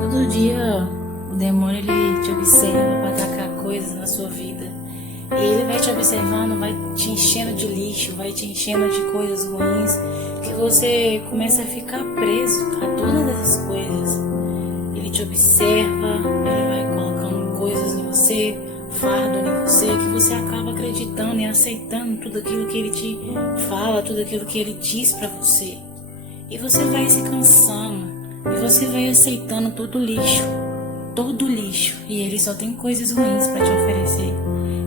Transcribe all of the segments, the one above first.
Todo dia o demônio ele te observa para atacar coisas na sua vida. E ele vai te observando, vai te enchendo de lixo, vai te enchendo de coisas ruins, que você começa a ficar preso a todas essas coisas. Ele te observa, ele vai colocando coisas em você, fardo em você, que você acaba acreditando e aceitando tudo aquilo que ele te fala, tudo aquilo que ele diz para você. E você vai se cansando, e você vai aceitando todo lixo, e ele só tem coisas ruins para te oferecer.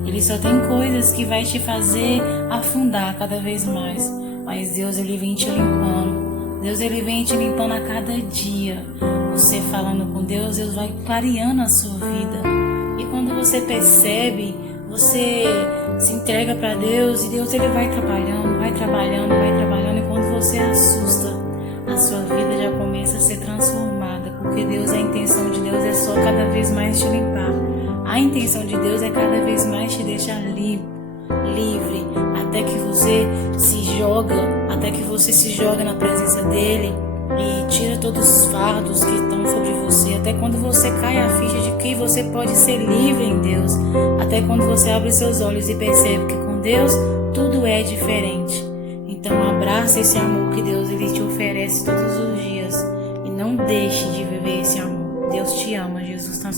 Ele só tem coisas que vai te fazer afundar cada vez mais. Mas Deus, ele vem te limpando. Deus, ele vem te limpando a cada dia. Você falando com Deus, Deus vai clareando a sua vida. E quando você percebe, você se entrega para Deus, e Deus, ele vai trabalhando, vai trabalhando, vai trabalhando. E quando você assusta, a sua vida já começa a ser transformada. Porque Deus, a intenção de Deus é só cada vez mais te limpar. A intenção de Deus é cada vez mais te deixar livre, até que você se joga na presença dele e tira todos os fardos que estão sobre você. Até quando você cai a ficha de que você pode ser livre em Deus. Até quando você abre seus olhos e percebe que com Deus tudo é diferente. Então abraça esse amor que Deus ele te oferece todos os dias e não deixe de viver esse amor. Deus te ama, Jesus está